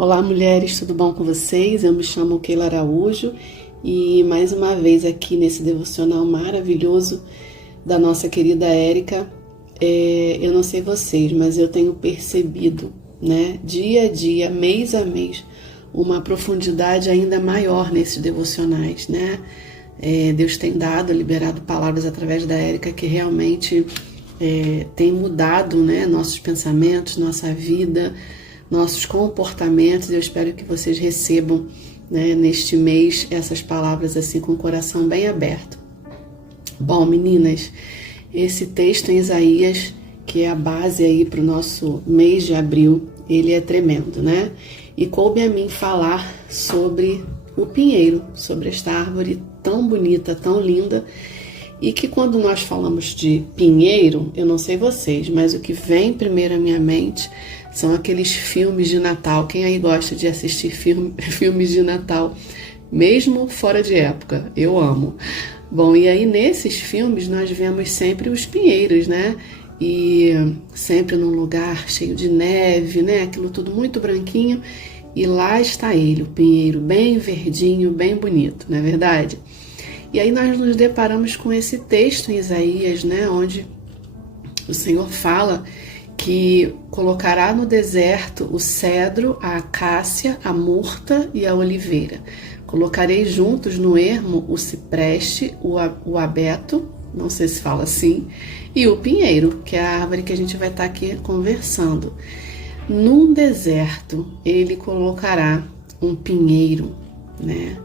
Olá, mulheres, tudo bom com vocês? Eu me chamo Keila Araújo e mais uma vez aqui nesse devocional maravilhoso da nossa querida Érica. Eu não sei vocês, mas eu tenho percebido, né, dia a dia, mês a mês, uma profundidade ainda maior nesses devocionais, né? Deus tem liberado palavras através da Érica que realmente tem mudado, né, nossos pensamentos, nossa vida, nossos comportamentos. Eu espero que vocês recebam, né, neste mês essas palavras assim com o coração bem aberto. Bom, meninas, esse texto em Isaías, que é a base aí para o nosso mês de abril, ele é tremendo, né? E coube a mim falar sobre o pinheiro, sobre esta árvore tão bonita, tão linda, e que quando nós falamos de pinheiro, eu não sei vocês, mas o que vem primeiro à minha mente são aqueles filmes de Natal. Quem aí gosta de assistir filmes de Natal, mesmo fora de época? Eu amo. Bom, e aí nesses filmes nós vemos sempre os pinheiros, né? E sempre num lugar cheio de neve, né? Aquilo tudo muito branquinho. E lá está ele, o pinheiro, bem verdinho, bem bonito, não é verdade? E aí nós nos deparamos com esse texto em Isaías, né? Onde o Senhor fala que colocará no deserto o cedro, a acácia, a murta e a oliveira. Colocarei juntos no ermo o cipreste, o abeto, não sei se fala assim, e o pinheiro, que é a árvore que a gente vai estar aqui conversando. Num deserto, ele colocará um pinheiro, né?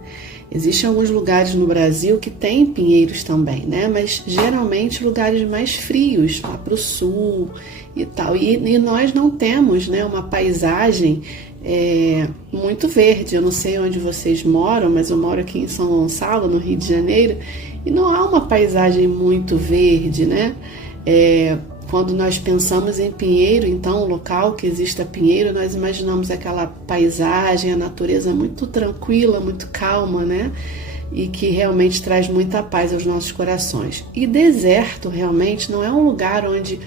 Existem alguns lugares no Brasil que tem pinheiros também, né? Mas geralmente lugares mais frios, lá para o sul e tal. E nós não temos, né, uma paisagem muito verde. Eu não sei onde vocês moram, mas eu moro aqui em São Gonçalo, no Rio de Janeiro, e não há uma paisagem muito verde, né? Quando nós pensamos em pinheiro, então, o local que exista pinheiro, nós imaginamos aquela paisagem, a natureza muito tranquila, muito calma, né? E que realmente traz muita paz aos nossos corações. E deserto, realmente, não é um lugar onde,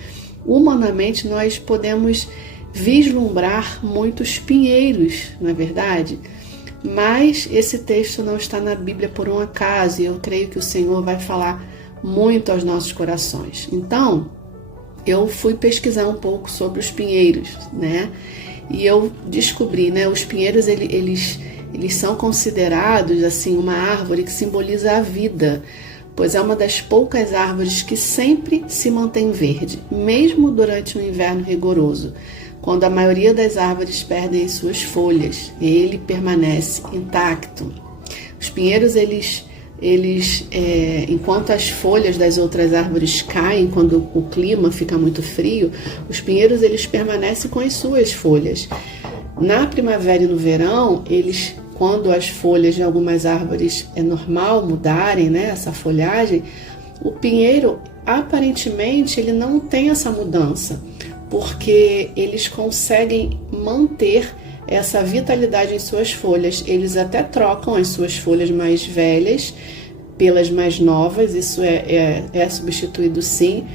humanamente, nós podemos vislumbrar muitos pinheiros, não é verdade? Mas esse texto não está na Bíblia por um acaso, e eu creio que o Senhor vai falar muito aos nossos corações. Então, eu fui pesquisar um pouco sobre os pinheiros, né? E eu descobri, né? Os pinheiros, eles são considerados, assim, uma árvore que simboliza a vida, pois é uma das poucas árvores que sempre se mantém verde, mesmo durante um inverno rigoroso, quando a maioria das árvores perdem as suas folhas, ele permanece intacto. Os pinheiros, enquanto as folhas das outras árvores caem, quando o clima fica muito frio, os pinheiros, eles permanecem com as suas folhas. Na primavera e no verão, quando as folhas de algumas árvores é normal mudarem, né, essa folhagem, o pinheiro, aparentemente, ele não tem essa mudança, porque eles conseguem manter essa vitalidade em suas folhas. Eles até trocam as suas folhas mais velhas pelas mais novas, isso é substituído sim,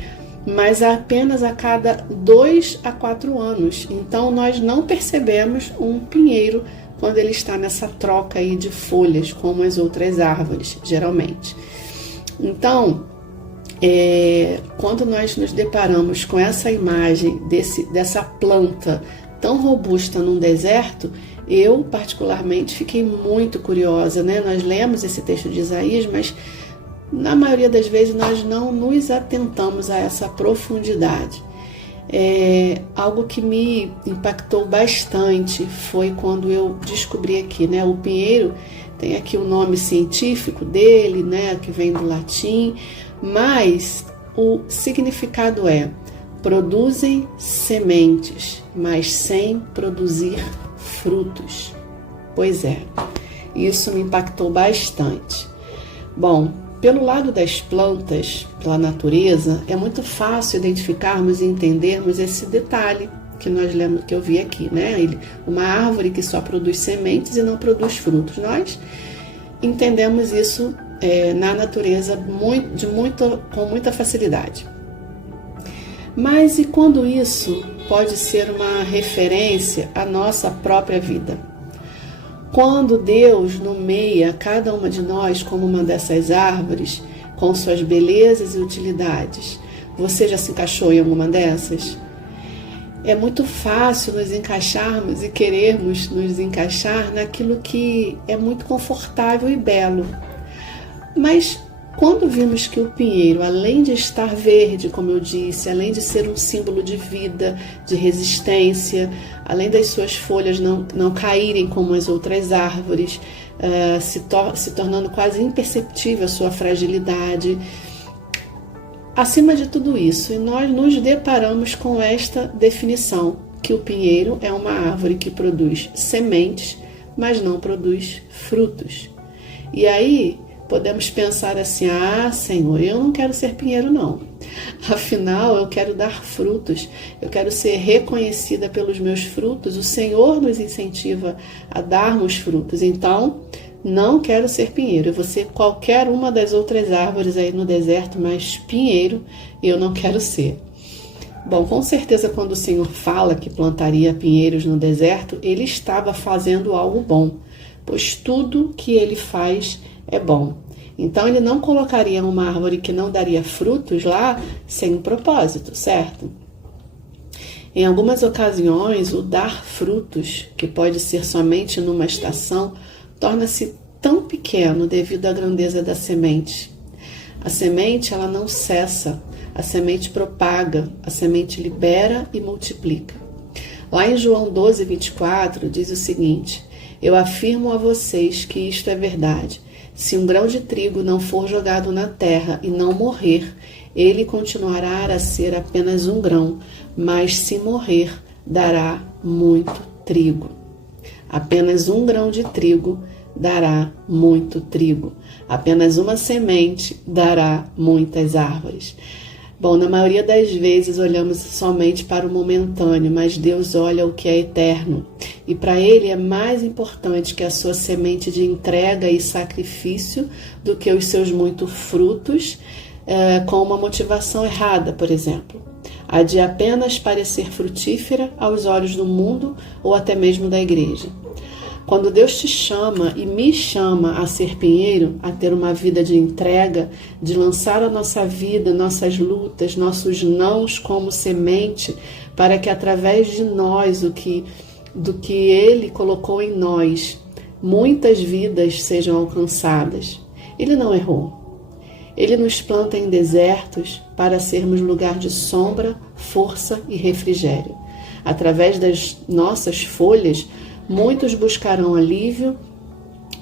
mas apenas a cada 2 a 4 anos. Então nós não percebemos um pinheiro quando ele está nessa troca aí de folhas, como as outras árvores, geralmente. Então, quando nós nos deparamos com essa imagem dessa planta tão robusta num deserto, eu particularmente fiquei muito curiosa, né? Nós lemos esse texto de Isaías, mas na maioria das vezes nós não nos atentamos a essa profundidade. Algo que me impactou bastante foi quando eu descobri aqui, né? O pinheiro tem aqui o nome científico dele, né? Que vem do latim, mas o significado produzem sementes, mas sem produzir frutos. Pois é, isso me impactou bastante. Bom, pelo lado das plantas, pela natureza, é muito fácil identificarmos e entendermos esse detalhe que nós lemos, que eu vi aqui, né? Uma árvore que só produz sementes e não produz frutos. Nós entendemos isso na natureza com muita facilidade. Mas e quando isso pode ser uma referência à nossa própria vida. Quando Deus nomeia cada uma de nós como uma dessas árvores, com suas belezas e utilidades, você já se encaixou em alguma dessas? É muito fácil nos encaixarmos e querermos nos encaixar naquilo que é muito confortável e belo. Mas quando vimos que o pinheiro, além de estar verde, como eu disse, além de ser um símbolo de vida, de resistência, além das suas folhas não caírem como as outras árvores, se tornando quase imperceptível a sua fragilidade, acima de tudo isso, nós nos deparamos com esta definição, que o pinheiro é uma árvore que produz sementes, mas não produz frutos. E aí podemos pensar assim: Senhor, eu não quero ser pinheiro não. Afinal, eu quero dar frutos, eu quero ser reconhecida pelos meus frutos. O Senhor nos incentiva a darmos frutos, então não quero ser pinheiro. Eu vou ser qualquer uma das outras árvores aí no deserto, mas pinheiro eu não quero ser. Bom, com certeza quando o Senhor fala que plantaria pinheiros no deserto, Ele estava fazendo algo bom, pois tudo que Ele faz é bom. Então Ele não colocaria uma árvore que não daria frutos lá sem um propósito, certo? Em algumas ocasiões, o dar frutos, que pode ser somente numa estação, torna-se tão pequeno devido à grandeza da semente. A semente, ela não cessa, a semente propaga, a semente libera e multiplica. Lá em João 12, 24, diz o seguinte: eu afirmo a vocês que isto é verdade. Se um grão de trigo não for jogado na terra e não morrer, ele continuará a ser apenas um grão, mas se morrer, dará muito trigo. Apenas um grão de trigo dará muito trigo. Apenas uma semente dará muitas árvores. Bom, na maioria das vezes olhamos somente para o momentâneo, mas Deus olha o que é eterno. E para Ele é mais importante que a sua semente de entrega e sacrifício do que os seus muitos frutos, com uma motivação errada, por exemplo. A de apenas parecer frutífera aos olhos do mundo ou até mesmo da igreja. Quando Deus te chama e me chama a ser pinheiro, a ter uma vida de entrega, de lançar a nossa vida, nossas lutas, nossos nãos como semente, para que através de nós, do que Ele colocou em nós, muitas vidas sejam alcançadas. Ele não errou. Ele nos planta em desertos para sermos lugar de sombra, força e refrigério. Através das nossas folhas, muitos buscarão alívio,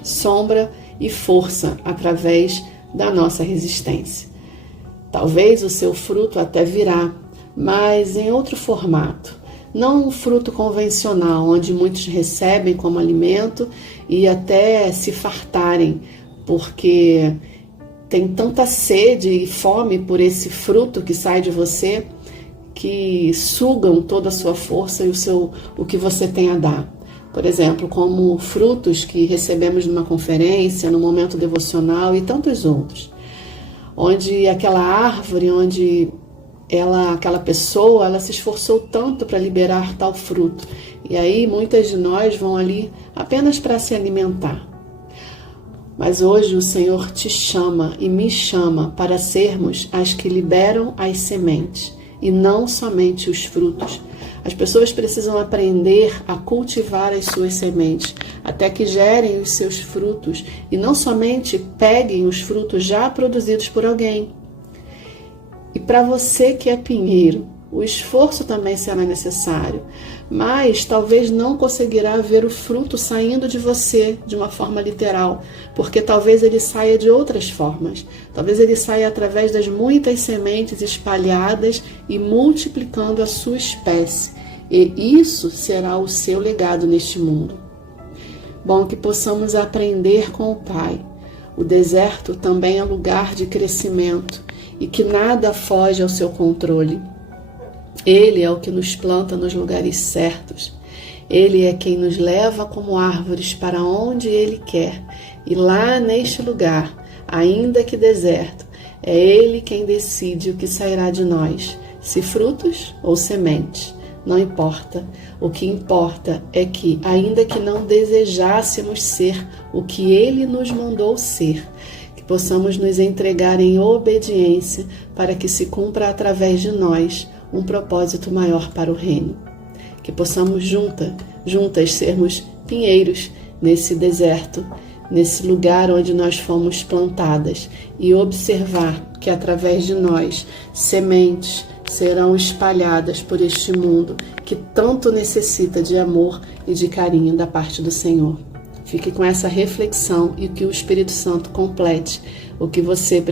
sombra e força através da nossa resistência. Talvez o seu fruto até virá, mas em outro formato. Não um fruto convencional, onde muitos recebem como alimento e até se fartarem, porque tem tanta sede e fome por esse fruto que sai de você, que sugam toda a sua força e o que você tem a dar. Por exemplo, como frutos que recebemos numa conferência, no momento devocional e tantos outros. Onde aquela árvore, aquela pessoa, ela se esforçou tanto para liberar tal fruto. E aí muitas de nós vão ali apenas para se alimentar. Mas hoje o Senhor te chama e me chama para sermos as que liberam as sementes e não somente os frutos. As pessoas precisam aprender a cultivar as suas sementes, até que gerem os seus frutos e não somente peguem os frutos já produzidos por alguém. E para você que é pinheiro, o esforço também será necessário, mas talvez não conseguirá ver o fruto saindo de você de uma forma literal, porque talvez ele saia de outras formas. Talvez ele saia através das muitas sementes espalhadas e multiplicando a sua espécie. E isso será o seu legado neste mundo. Bom, que possamos aprender com o Pai. O deserto também é lugar de crescimento e que nada foge ao seu controle. Ele é o que nos planta nos lugares certos. Ele é quem nos leva como árvores para onde Ele quer. E lá neste lugar, ainda que deserto, é Ele quem decide o que sairá de nós, se frutos ou sementes. não importa. O que importa é que, ainda que não desejássemos ser o que Ele nos mandou ser, que possamos nos entregar em obediência para que se cumpra através de nós um propósito maior para o reino. Que possamos juntas sermos pinheiros nesse deserto, nesse lugar onde nós fomos plantadas, e observar que através de nós sementes serão espalhadas por este mundo que tanto necessita de amor e de carinho da parte do Senhor. Fique com essa reflexão e que o Espírito Santo complete o que você precisa.